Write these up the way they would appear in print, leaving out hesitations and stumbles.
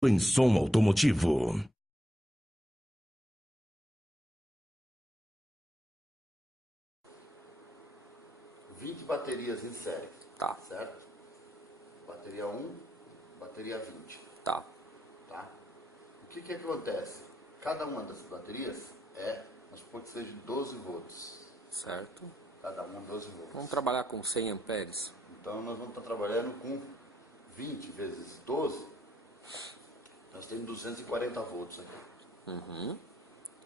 Em som automotivo. Baterias em série. Tá. Certo? Bateria 1, bateria 20. Tá. Tá? O que acontece? Cada uma das baterias vamos supor que seja 12 volts. Certo. Cada uma 12 volts. Vamos trabalhar com 100 amperes. Então nós vamos estar trabalhando com 20 vezes 12. Nós temos 240 volts aqui.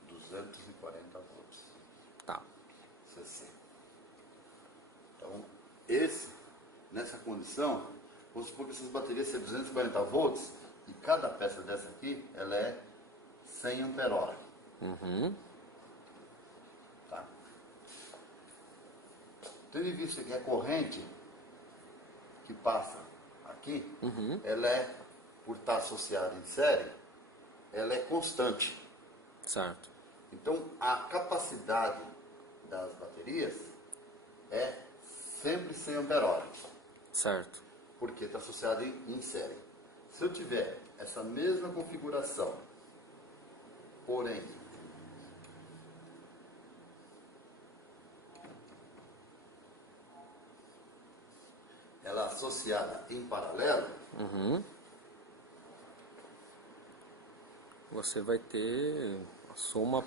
240 volts. Tá. CC. Então, nessa condição, vamos supor que essas baterias sejam 240 volts e cada peça dessa aqui, ela é 100 ampere-hora. Tá? Tendo em vista que a corrente que passa aqui, ela por estar associada em série, ela é constante. Certo. Então, a capacidade das baterias é sempre 100 ampere-hora. Certo. Porque está associado em série. Se eu tiver essa mesma configuração, porém, ela associada em paralelo, você vai ter a soma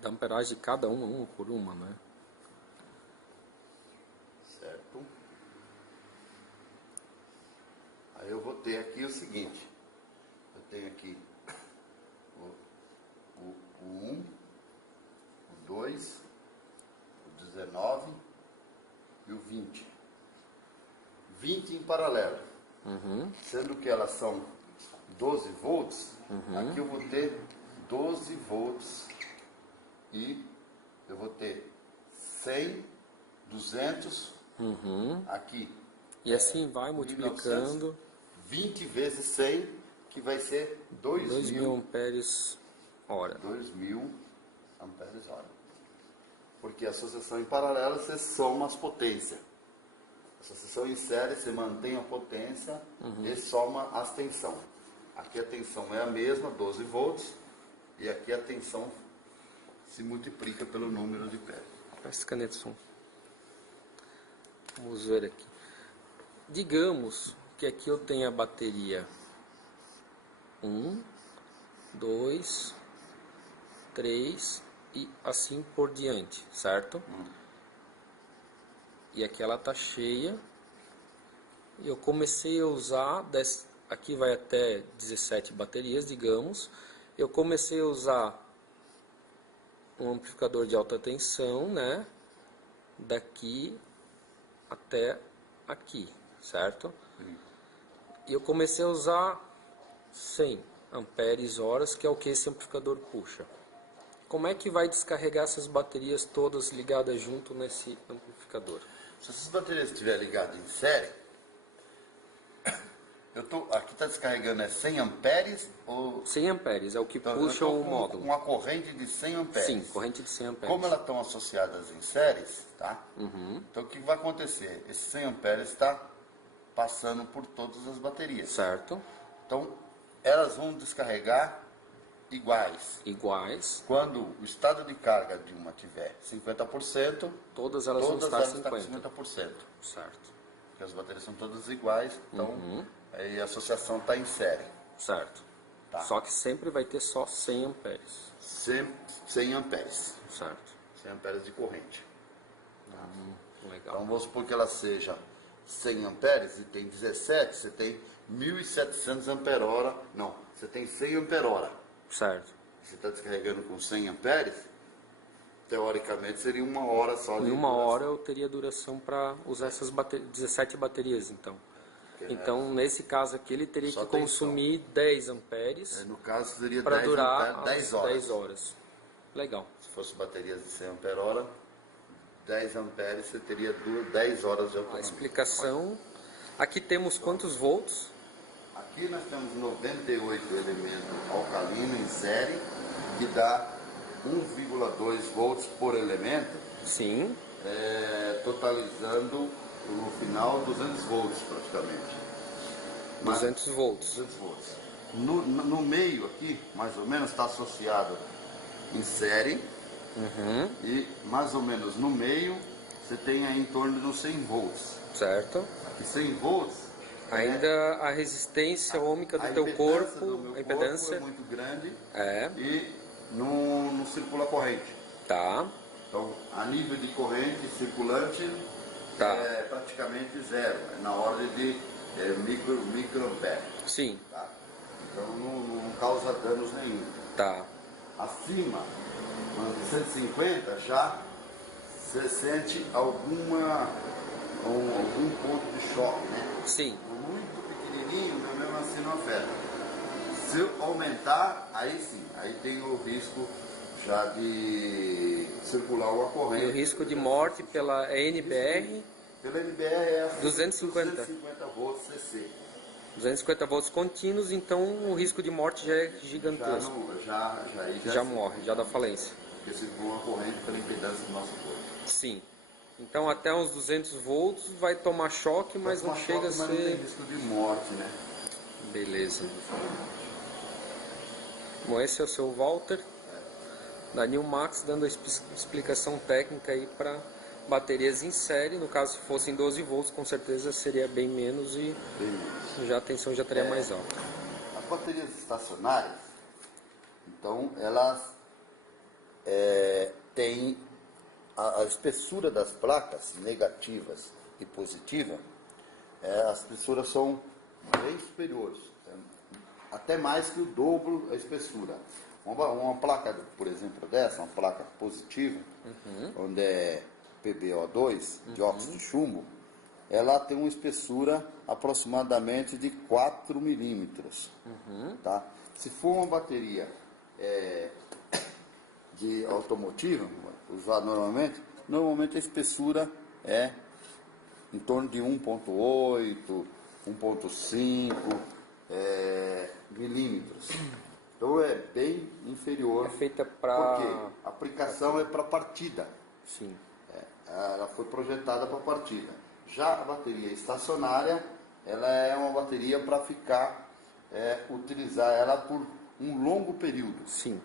da amperagem de cada uma por uma, né? certo? Aí eu vou ter aqui o seguinte, eu tenho aqui o 1, o 2, o 19 e o 20. 20 em paralelo, sendo que elas são 12 volts, aqui eu vou ter 12 volts e eu vou ter 100, 200, aqui. E assim vai multiplicando. 20 vezes 100, que vai ser 2.000 amperes hora. 2.000 amperes hora. Porque a associação em paralelo, você soma as potências. A associação em série, você mantém a potência e soma as tensão. Aqui a tensão é a mesma, 12 volts, e aqui a tensão se multiplica pelo número de pés. Essa caneta som. Vamos ver aqui. Digamos que aqui eu tenho a bateria 1, 2, 3 e assim por diante, certo? E aqui ela está cheia. E eu comecei a usar, aqui vai até 17 baterias, digamos. Eu comecei a usar um amplificador de alta tensão, né? Daqui até aqui, certo? E eu comecei a usar 100 amperes horas, que é o que esse amplificador puxa. Como é que vai descarregar essas baterias todas ligadas junto nesse amplificador? Se essas baterias estiverem ligadas em série, aqui está descarregando 100 amperes ou... 100 amperes é o que Então, puxa o módulo. Uma corrente de 100 amperes. Sim, corrente de 100 amperes. Como elas estão associadas em séries, tá? Então o que vai acontecer? Esse 100 amperes está passando por todas as baterias. Certo. Então elas vão descarregar iguais. Iguais. Quando o estado de carga de uma tiver 50%, todas elas vão estar 50%. 50%. Certo. Porque as baterias são todas iguais, então aí a associação está em série. Certo. Tá. Só que sempre vai ter só 100 amperes. 100 amperes. Certo. 100 amperes de corrente. Legal. Então vamos supor que ela seja 100 amperes e tem 17, você tem 1.700 ampere-hora. Não, você tem 100 ampere-hora. Certo. Você está descarregando com 100 amperes, teoricamente seria uma hora só de Em uma duração. hora eu teria duração para usar essas 17 baterias, então. Então, nesse caso aqui, ele teria Só que consumir 10 amperes No caso, seria para 10 durar amperes, 10 horas. 10 horas. Legal. Se fosse baterias de 100 ampere-hora, 10 amperes, você teria 10 horas de A autonomia. explicação. Aqui temos quantos volts? Aqui nós temos 98 elementos alcalinos em série, que dá 1,2 volts por elemento, Sim. totalizando no final 200 volts praticamente. 200 volts. 200 volts. No meio aqui, mais ou menos, está associado em série. E mais ou menos no meio você tem aí em torno de uns 100 volts. Certo. Aqui 100 volts. Ainda a resistência ômica do teu corpo, a impedância é muito grande é. e não circula corrente. Tá. Então, a nível de corrente circulante Tá. é praticamente zero, é na ordem de microampere. Sim. Tá? Então, não causa danos nenhum. Tá. Acima de 150 já você sente algum ponto de choque, né? Sim. Muito pequenininho, mas mesmo assim não afeta. Se eu aumentar, aí sim, aí tem o risco já de circular uma corrente. E o risco de morte pela NBR? Pela NBR é assim, 250 volts CC. 250 volts contínuos, então o risco de morte já é gigantesco. Já morre, já dá falência. Porque circula uma corrente pela impedância do nosso corpo. Sim. Então até uns 200 volts vai tomar choque, mas não chega a ser... Mas não tem risco de morte, né? Beleza. Bom, esse é o seu Walter, da New Max, dando a explicação técnica aí para baterias em série. No caso, se fossem 12 volts, com certeza seria bem menos e já a tensão já estaria mais alta. As baterias estacionárias, então, elas têm a espessura das placas negativas e positivas, as espessuras são bem superiores, até mais que o dobro a espessura. Uma placa, por exemplo, dessa, uma placa positiva, onde é PbO2, dióxido de chumbo, ela tem uma espessura aproximadamente de 4 milímetros. Tá? Se for uma bateria de automotiva, usada normalmente a espessura é em torno de 1,8, 1,5 milímetros. Então é bem inferior. É feita para... Porque a aplicação é para partida. Sim. Ela foi projetada para partida. Já a bateria estacionária, ela é uma bateria para ficar, utilizar ela por um longo período. Sim.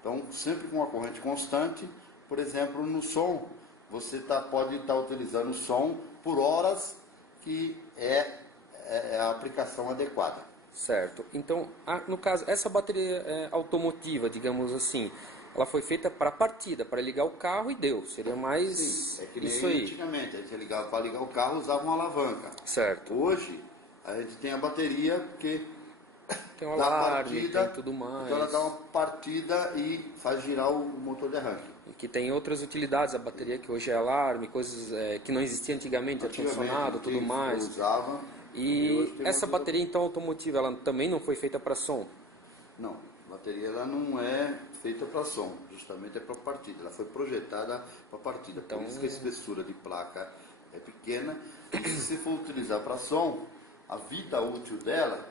Então, sempre com uma corrente constante, por exemplo, no som, você pode estar utilizando o som por horas que é a aplicação adequada. Certo. Então, no caso, essa bateria automotiva, digamos assim, ela foi feita para partida, para ligar o carro e deu. Seria mais Sim, que nem isso aí. antigamente, a gente para ligar o carro usava uma alavanca. Certo. Hoje, a gente tem a bateria que tem um dá alarme, partida, tem tudo mais. então ela dá uma partida e faz girar o motor de arranque. E que tem outras utilidades, a bateria que hoje é alarme, coisas que não existiam antigamente, ar-condicionado, tudo mais. Usava, e essa bateria então automotiva, ela também não foi feita para som? Não, a bateria ela não é feita para som, justamente é para partida. Ela foi projetada para partida, então, por isso que a espessura de placa é pequena. E se for utilizar para som, a vida útil dela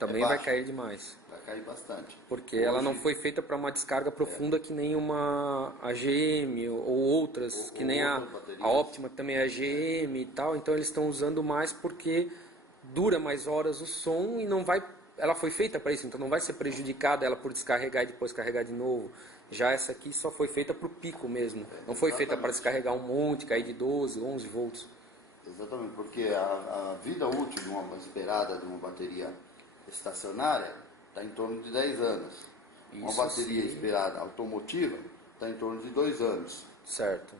também vai cair demais. Vai cair bastante. Porque ela não foi feita para uma descarga profunda que nem uma AGM ou outras, que nem a Optima, que também é AGM e tal. Então eles estão usando mais porque dura mais horas o som e não vai... Ela foi feita para isso, então não vai ser prejudicada ela por descarregar e depois carregar de novo. Já essa aqui só foi feita para o pico mesmo. Não foi feita para descarregar um monte, cair de 12, 11 volts. Exatamente, porque a vida útil esperada de uma bateria estacionária está em torno de 10 anos. Uma bateria esperada automotiva está em torno de 2 anos. Certo.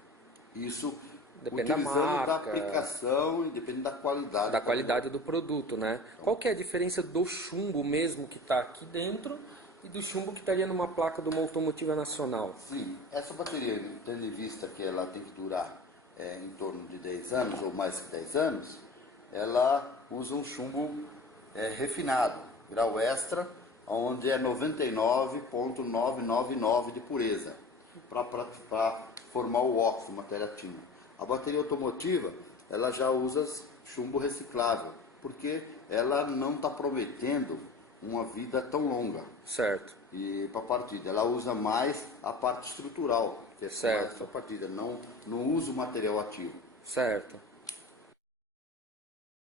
Isso depende utilizando da marca, da aplicação e depende da qualidade. Da qualidade do produto, né? Qual que é a diferença do chumbo mesmo que está aqui dentro e do chumbo que estaria numa placa de uma automotiva nacional? Sim, essa bateria, tendo em vista que ela tem que durar em torno de 10 anos ou mais que 10 anos, ela usa um chumbo refinado, grau extra, onde é 99,999 de pureza, para formar o óxido, matéria-prima. A bateria automotiva, ela já usa chumbo reciclável, porque ela não está prometendo uma vida tão longa. Certo. E para a partida, ela usa mais a parte estrutural, que é certo. a partida, não usa o material ativo. Certo.